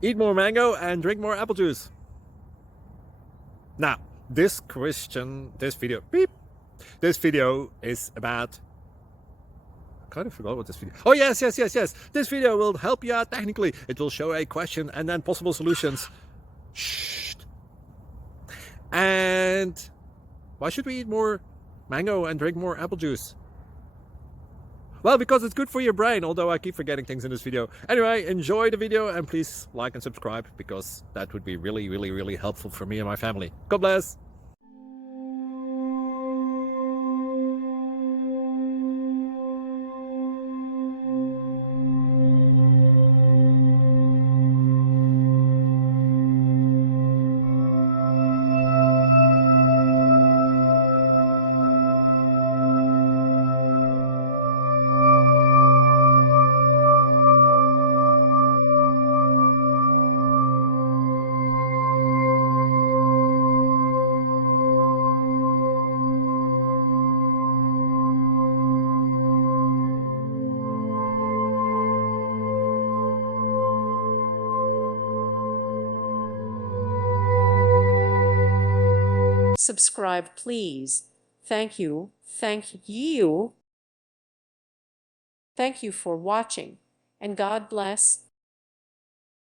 Eat more mango and drink more apple juice. Now, this video is about, I kind of forgot what this video. Oh, yes. This video will help you out technically. It will show a question and then possible solutions. Shh. And why should we eat more mango and drink more apple juice? Well, because it's good for your brain, although I keep forgetting things in this video. Anyway, enjoy the video and please like and subscribe, because that would be really helpful for me and my family. God bless! Subscribe, please. Thank you. Thank you. Thank you for watching, and God bless.